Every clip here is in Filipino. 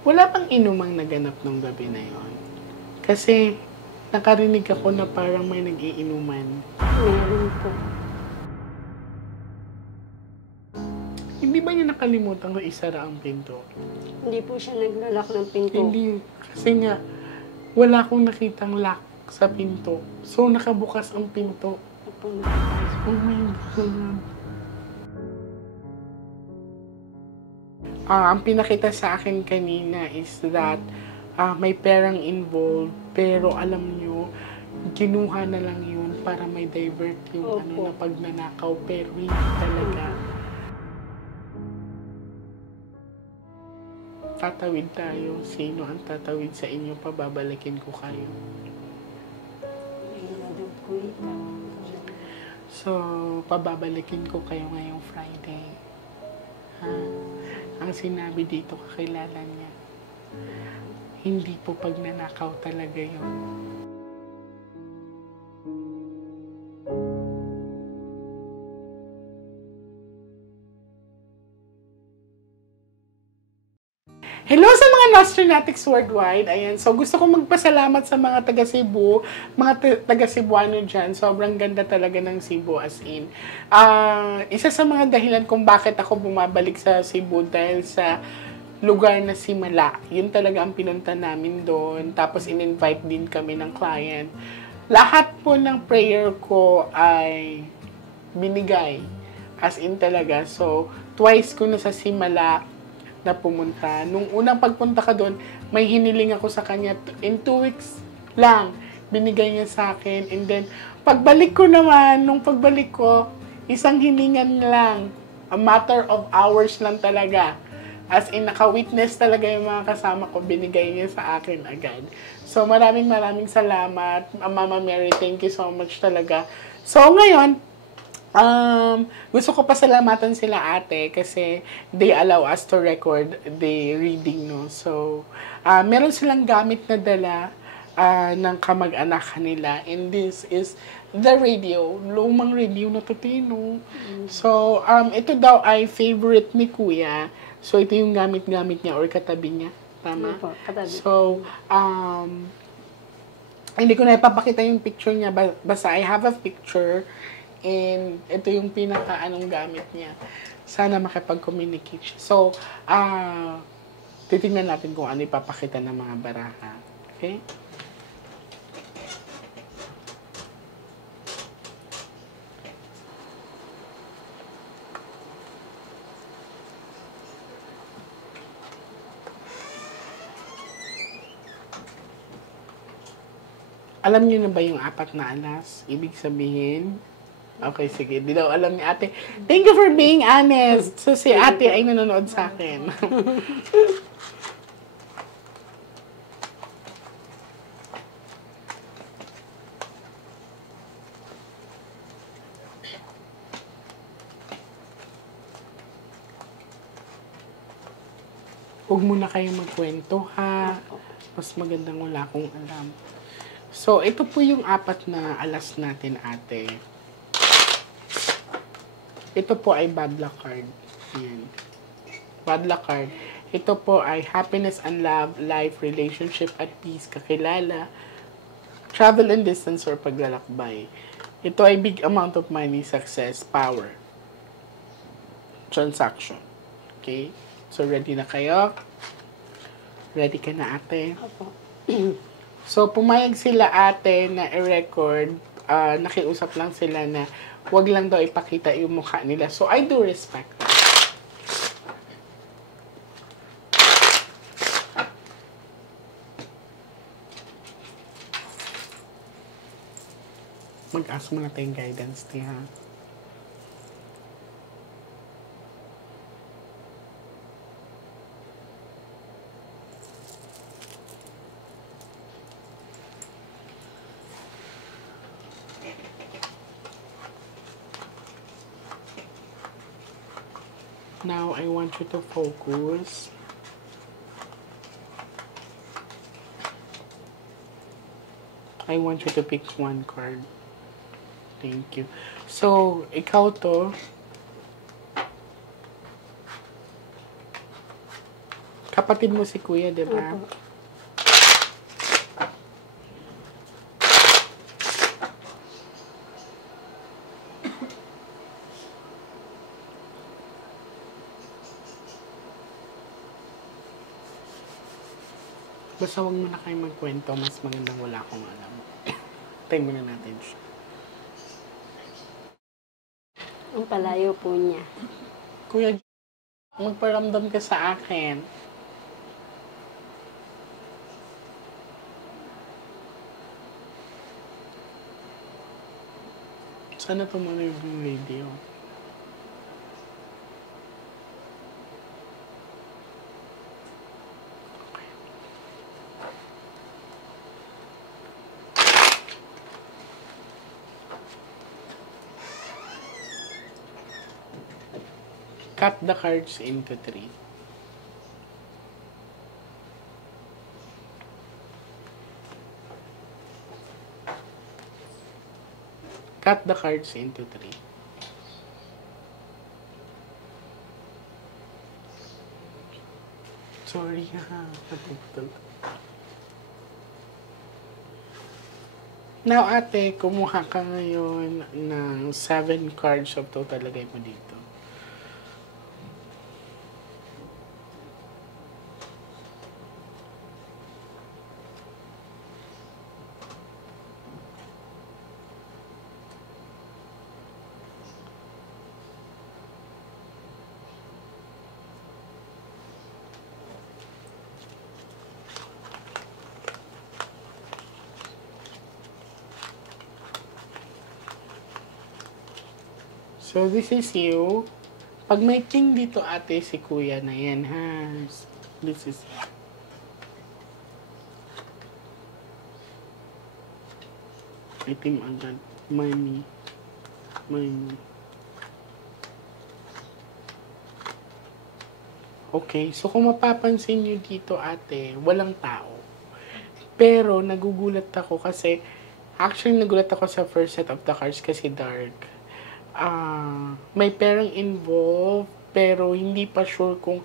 Wala bang inumang naganap nung gabi na yon? Kasi nakarinig ako na parang may nag-iinuman. Meron po. Hindi ba niya nakalimutan na isara ang pinto? Hindi po siya naglalak ng pinto. Hindi. Kasi nga, wala akong nakitang lock sa pinto. So, nakabukas ang pinto. Oh my God. Ang pinakita sa akin kanina is that may perang involved, pero alam nyo, kinuha na lang yun para may divert yung na pagnanakaw, pero hindi talaga. Tatawid tayo. Sino ang tatawid sa inyo? Pababalikin ko kayo. So, pababalikin ko kayo ngayong Friday. Ha? Ang sinabi dito, kakilala niya. Hindi po pagnanakaw talaga yun. Hello sa mga Nostronatics worldwide. Ayan. So, gusto ko magpasalamat sa mga taga Cebu, mga taga Cebuano dyan. Sobrang ganda talaga ng Cebu as in. Isa sa mga dahilan kung bakit ako bumabalik sa Cebu dahil sa lugar na Simala. Yun talaga ang pinunta namin doon. Tapos, in-invite din kami ng client. Lahat po ng prayer ko ay binigay. As in talaga. So, twice ko na sa Simala na pumunta. Nung unang pagpunta ka doon, may hiniling ako sa kanya. In 2 weeks lang, binigay niya sa akin. And then, pagbalik ko naman, nung pagbalik ko, isang hiningan lang. A matter of hours lang talaga. As in, naka-witness talaga yung mga kasama ko, binigay niya sa akin agad. So, maraming salamat. Mama Mary, thank you so much talaga. So, ngayon, gusto ko pasalamatan sila ate kasi they allow us to record the reading, no? So, meron silang gamit na dala ng kamag-anak nila. And this is the radio. Lumang radio na to, Tino. So, ito daw ay favorite ni Kuya. So, ito yung gamit-gamit niya or katabi niya. Tama? Opo, katabi. So, hindi ko na ipapakita yung picture niya. Basta I have a picture. And ito yung pinaka-anong gamit niya. Sana makipag-communicate siya. So, titingnan natin kung ano ipapakita ng mga baraha. Okay? Alam niyo na ba yung 4 na alas? Ibig sabihin, okay, sige. Di daw alam ni ate. Thank you for being honest. So, si ate ay nanonood sa akin. Huwag muna kayong magkwento, ha? Mas magandang wala akong alam. So, ito po yung 4 na alas natin, ate. Ito po ay bad luck card. Yan. Bad luck card. Ito po ay happiness and love, life, relationship at peace, kakilala, travel and distance or paglalakbay. Ito ay big amount of money, success, power, transaction. Okay? So, ready na kayo? Ready ka na, ate? Opo. So, pumayag sila ate na i-record, nakiusap lang sila na wag lang daw ipakita yung mukha nila. So, I do respect that. Mag-ask mo na tayong guidance, ha? Now, I want you to focus. I want you to pick one card. Thank you. So, ikaw to. Kapatid mo si kuya, di ba? Opo. Basta wag mo na kayo magkwento, mas magandang wala akong alam. Tayo muna natin siya. Ang palayo po niya. Kuya, magparamdam ka sa akin. Sana tumuloy yung radio. Cut the cards into 3. Cut the cards into 3. Sorry ha, napuputol. Now ate, kumuha ka ngayon ng 7 cards of total, lagay mo dito. So, this is you. Pag may king dito, ate, si kuya na yan, ha? This is itim agad. Money. Money. Okay, so kung mapapansin nyo dito, ate, walang tao. Pero, nagugulat ako kasi, actually, nagulat ako sa first set of the cards kasi dark. May perang involved, pero hindi pa sure kung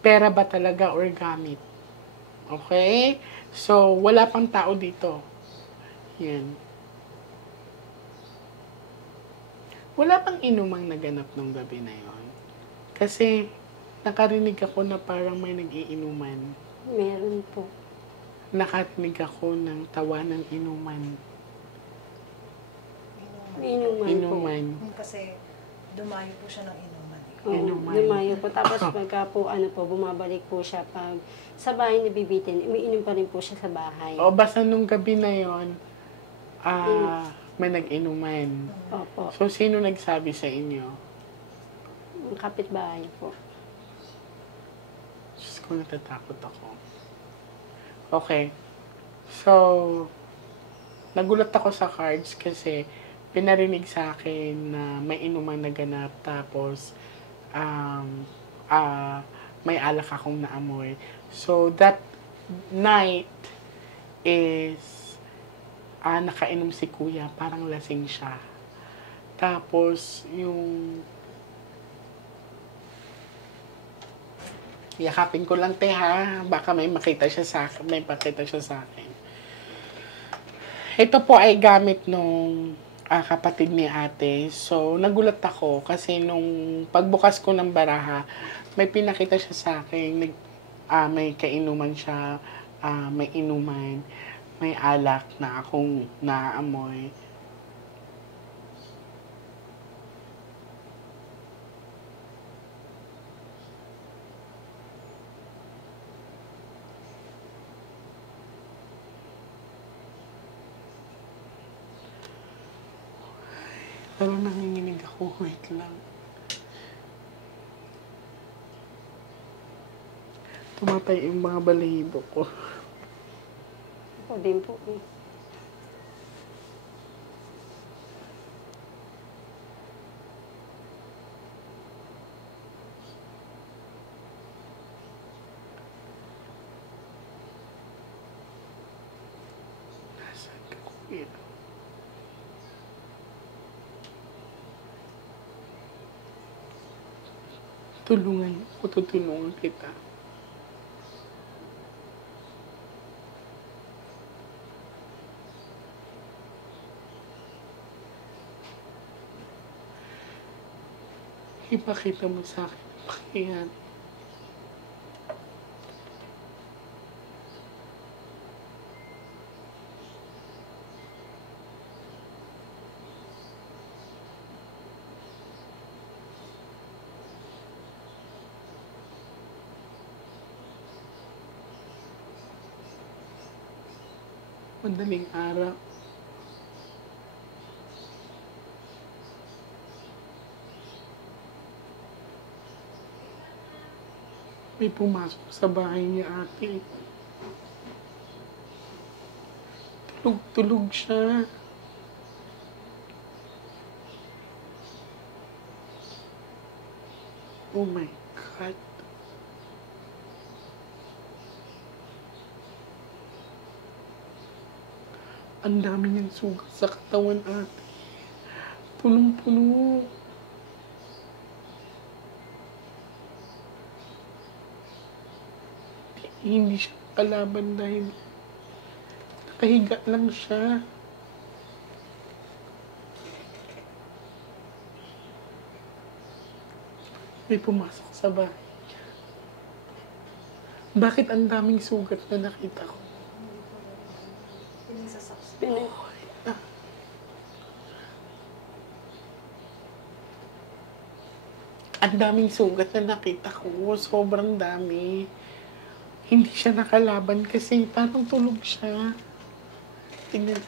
pera ba talaga or gamit. Okay? So, wala pang tao dito. Yan. Wala pang inumang naganap nung gabi na yon. Kasi, nakarinig ako na parang may nag-iinuman. Meron po. Nakarinig ako ng tawa ng inuman. Inuman po. Kasi dumayo po siya ng inuman. Oo, Inuman. lumayo po. Tapos pagka po, bumabalik po siya pag sa bahay nabibitin, umiinom pa rin po siya sa bahay. O, basta nung gabi na yon, may nag-inuman. Opo. So, sino nagsabi sa inyo? Ang kapitbahay po. Diyos ko, natatakot ako. Okay. So, nagulat ako sa cards kasi pinarinig sa akin na may inumang naganap, tapos may alak akong naamoy. So, that night is nakainom si kuya, parang lasing siya. Tapos, yung yakapin ko lang, te, ha? Baka may makita siya sa akin. May makita siya sa akin. Ito po ay gamit nung kapatid ni ate. So, nagulat ako kasi nung pagbukas ko ng baraha, may pinakita siya sa akin. May kainuman siya, may inuman, may alak na akong naamoy. Pero nanginginig ako, wait lang. Tumatay yung mga balahibo ko. Ako din po eh. Nasaan ka, kuya? Tulungan ako, tutulungan kita. Ipakita mo sa akin. Pakinggan. Madaling araw. May pumasok sa bahay niya, ate. Tulog-tulog siya. Oh my God. Ang dami niyang sugat sa katawan, ate. Punong-puno. Hindi siya kalaban dahil nakahiga lang siya. May pumasok sa bahay. Bakit ang daming sugat na nakita ko? Ang daming sugat na nakita ko. Sobrang dami. Hindi siya nakalaban kasi parang tulog siya. Tingnan.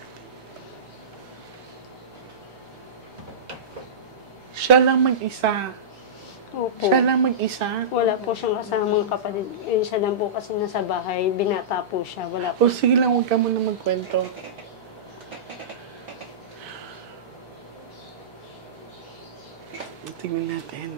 Siya lang mag-isa. Opo. Siya lang mag-isa. Wala po siyang kasamang kapatid. Yun siya lang po kasi nasa bahay. Binata po siya. Wala O po. sige lang, huwag ka muna magkwento. Tingnan natin.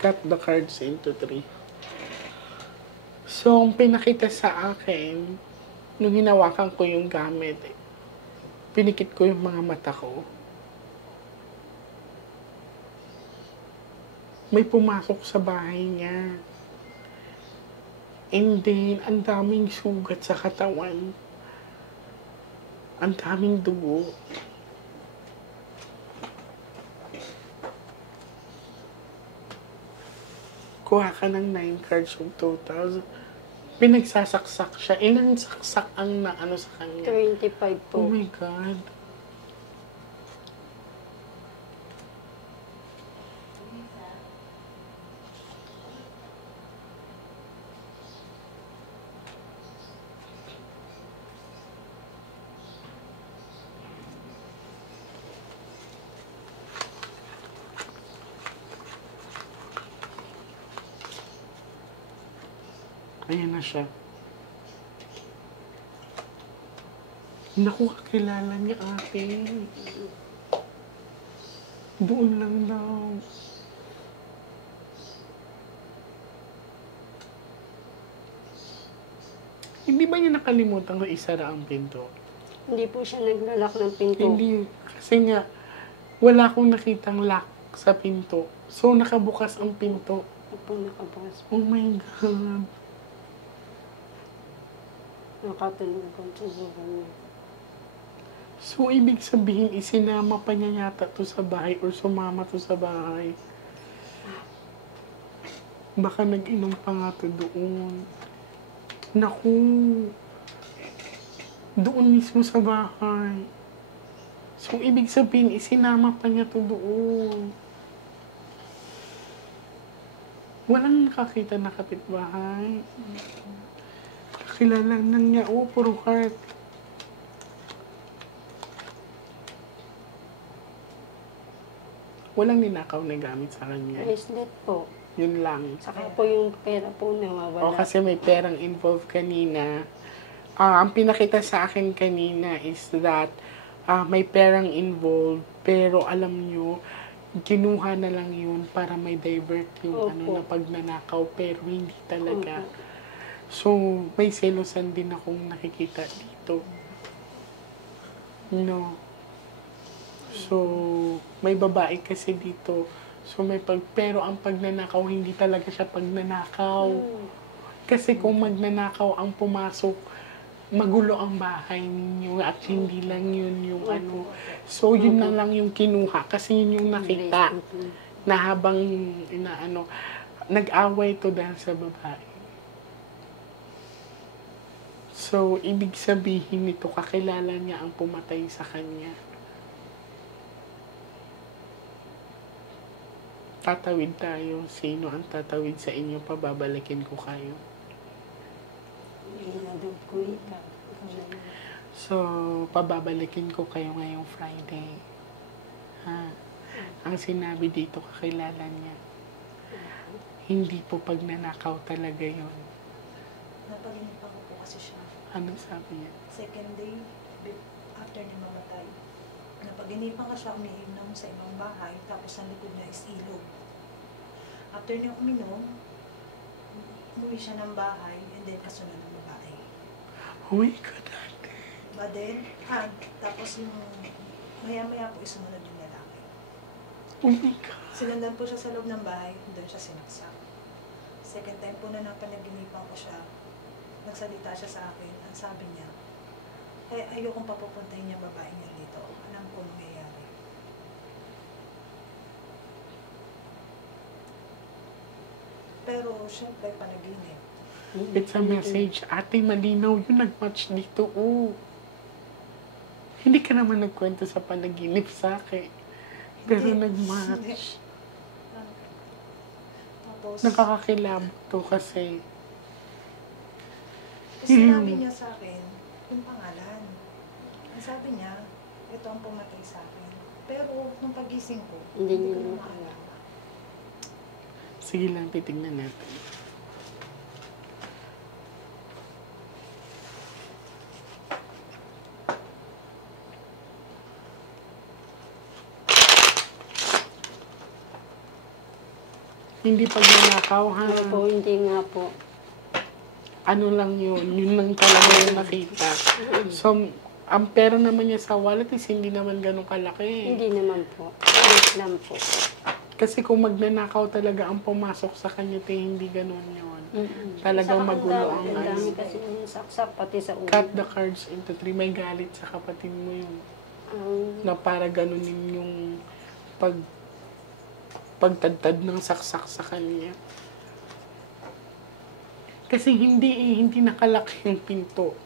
Cut the cards into 3. So, ang pinakita sa akin, nung hinawakan ko yung gamit, pinikit ko yung mga mata ko. May pumasok sa bahay niya. And then, ang daming sugat sa katawan. Ang daming dugo. Kuha ka ng 9 cards of total. Pinagsasaksak siya. Ilan saksak ang naano sa kanya? 25 po. Oh my God. Ayan na siya. Naku, kakilala niya ate. Doon lang daw. Hindi ba niya nakalimutan na isara ang pinto? Hindi po siya naglalak ng pinto. Hindi. Kasi nga, wala akong nakitang lock sa pinto. So, nakabukas ang pinto. Opo, nakabukas. Oh my God. Nakatulog ko siguro niya. So, ibig sabihin, isinama pa niya yata to sa bahay or sumama to sa bahay. Baka nag-inom pa nga to doon. Naku. Doon mismo sa bahay. So, ibig sabihin, isinama pa niya to doon. Walang nakakita na kapitbahay. Kakilala lang niya. Oh, puro heart. Walang ninakaw na gamit sa kanya. Bracelet po. Yun lang. Saka po yung pera po O nawawala. kasi may perang involved kanina. Ang pinakita sa akin kanina is that may perang involved, pero alam nyo, kinuha na lang yun para may divert yung Opo. na pagnanakaw, pero hindi talaga. Opo. So, may selosan din akong nakikita dito. No. So, may babae kasi dito. So pero ang pagnanakaw, hindi talaga siya pagnanakaw. Kasi kung magnanakaw ang pumasok, magulo ang bahay ninyo at hindi lang yun yung ano. So yun na lang yung kinuha kasi yun yung nakita na habang nag-away to dahil sa babae. So ibig sabihin nito, kakilala niya ang pumatay sa kanya. Tatawid tayo. Sino ang tatawid sa inyo? Pababalikin ko kayo. So, pababalikin ko kayo ngayong Friday. Ha? Ang sinabi dito, kakilala niya. Hindi po pagnanakaw talaga yon. Napaginipan ko po kasi siya. Anong sabi niya? Second day, after niya mamatay, napaginipan ka siya umiinom sa ibang bahay, tapos ang likod niya is ilog. After niya uminom, umuwi siya ng bahay, and then kasunod ng babae. Oh my God, ate. But then, tapos yung maya-maya po isunod yung lalaki. Oh my God. Sinundan po siya sa loob ng bahay, doon siya sinaksak. Second time po na napanaginipan ko siya, nagsalita siya sa akin, ang sabi niya, ayokong papupuntahin niya babae niya dito. Alam ko nangyayari. Pero, syempre, panaginip. It's a message. Ate, malinaw yun. Nag-match dito. Oh. Hindi ka naman nagkwento sa panaginip sa akin. Pero Hindi. nag-match. Tapos, Nakakakilabot to kasi. sinabi niya sa akin, yung pangalan. Ang sabi niya, ito ang pumatay sa akin. Pero, nung pagising ko, Hindi ko niya na naman maalala. Sige lang, titignan natin. Hindi pagnanakaw, ha? Opo, hindi nga po. Ano lang yun. Yun lang talaga yung nakita. So, ang pera naman niya sa wallet is hindi naman ganun kalaki. Hindi naman po. Wait lang po. Kasi kung magnanakaw talaga ang pumasok sa kanya, hindi ganun yun. Talagang magulo ang Ang dami ano. kasi yung saksak pati sa ulo. Cut the cards into 3. May galit sa kapatid mo yun. Na para ganunin yung pagtadtad ng saksak sa kanya. Kasi hindi nakalak yung pinto.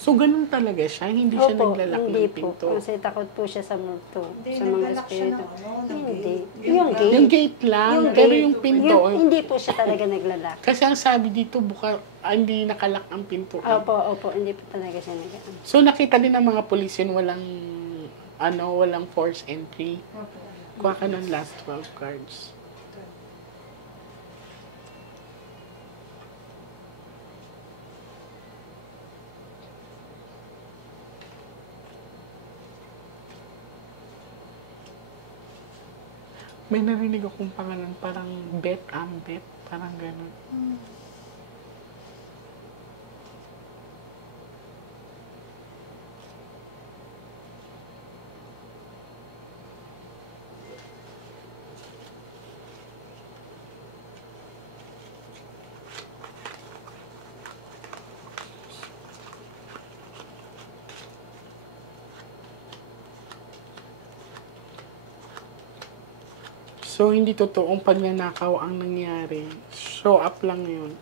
So, ganun talaga siya. Hindi siya Opo, naglalak hindi ng po. pinto. Kasi takot po siya sa multo. Hindi, Sa mga naglalak siya espiritu. ng ano, ng Hindi. gate. Yung gate. Yung gate lang, Yung pero gate. yung pinto. Hindi po siya talaga naglalak. Kasi ang sabi dito, hindi nakalak ang pinto. Opo, hindi po talaga siya So, nakita din ng mga pulis yun, walang force entry. Kuha ka ng last 12 cards. May narinig akong pangalan, parang Bet Ambet, parang gano'n. So, hindi totoong pagnanakaw ang nangyari. Show up lang yun.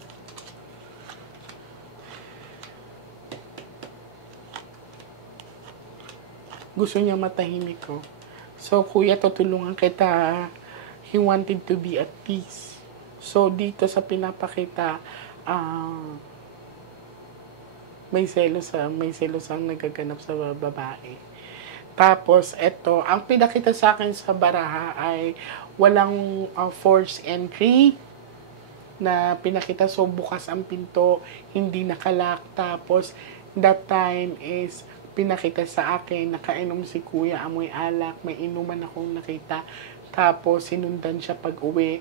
Gusto niya matahimik ko. So, kuya, tutulungan kita. He wanted to be at peace. So, dito sa pinapakita, may selos ang nagaganap sa babae. Tapos, eto, ang pinakita sa akin sa baraha ay walang force entry na pinakita. So, bukas ang pinto, hindi nakalak. Tapos, that time is pinakita sa akin, nakainom si kuya, amoy alak, may inuman akong nakita. Tapos, sinundan siya pag-uwi.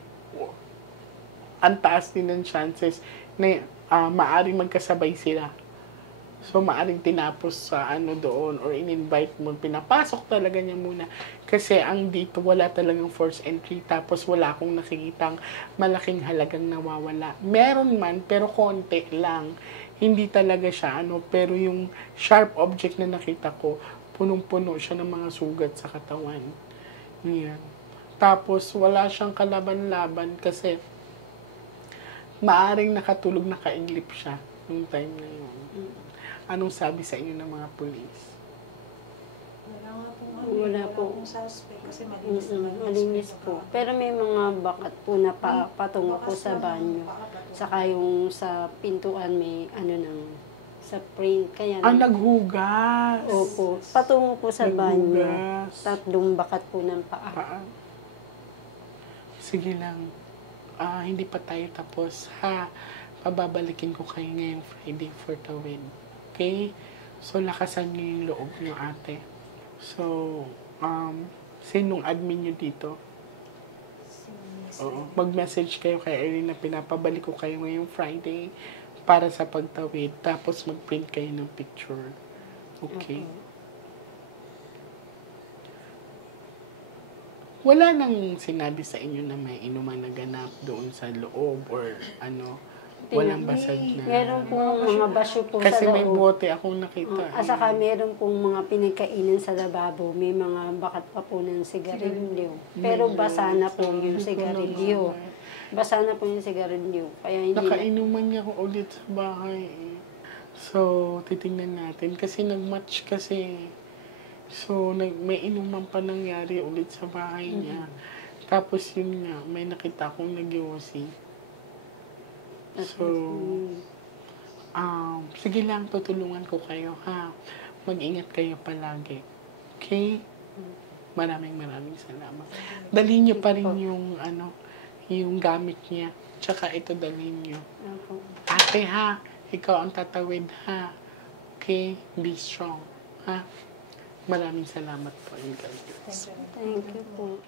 Ang taas din ng chances na maaring magkasabay sila. So, maaring tinapos sa doon or in-invite mo, pinapasok talaga niya muna. Kasi ang dito, wala talagang forced entry. Tapos, wala akong nakikitang malaking halagang nawawala. Meron man, pero konti lang. Hindi talaga siya, pero yung sharp object na nakita ko, punong-puno siya ng mga sugat sa katawan. Yan. Tapos, wala siyang kalaban-laban kasi maaring nakatulog, nakainglip siya nung time na yun. Anong sabi sa inyo ng mga pulis? Wala nga po Wala po. pong suspect kasi malinis naman. yung Malinis suspect po. na Pero may mga bakat po na patungo po bakas sa lang, banyo. paapat. Saka yung sa pintuan may sa print. Kaya Naghugas. Opo. Patungo po sa banyo. Naghugas. Tatlong bakat po ng paa. Sige lang. Hindi pa tayo tapos, ha? Pababalikin ko kayo ngayong Friday for tawid. Okay? So, lakasan niyo yung loob niyo, ate. So, sinong admin niyo dito? Oo. Mag-message kayo kay Irene na pinapabalik ko kayo ngayong Friday para sa pagtawid. Tapos, mag-print kayo ng picture. Okay? Wala nang sinabi sa inyo na may inuman na ganap doon sa loob or walang basag na. Meron pong mga basyo po Kasi sa may loob. bote akong nakita. Saka meron pong mga pinagkainan sa lababo. May mga bakat pa po ng sigarilyo. Pero basa na po yung sigarilyo. Basa na po yung sigarilyo. Kaya hindi Nakainuman niya ako ulit sa bahay. So, titingnan natin. Kasi nag-match kasi. So, may inuman pa nangyari ulit sa bahay niya. Tapos yun nga, may nakita akong nag-iwasi. So, sige lang, tutulungan ko kayo, ha? Mag-ingat kayo palagi. Okay? Maraming salamat. Dalhin niyo pa rin yung, yung gamit niya. Tsaka ito dalhin niyo. Ate, ha? Ikaw ang tatawid, ha? Okay? Be strong, ha? Maraming salamat po. Thank you po.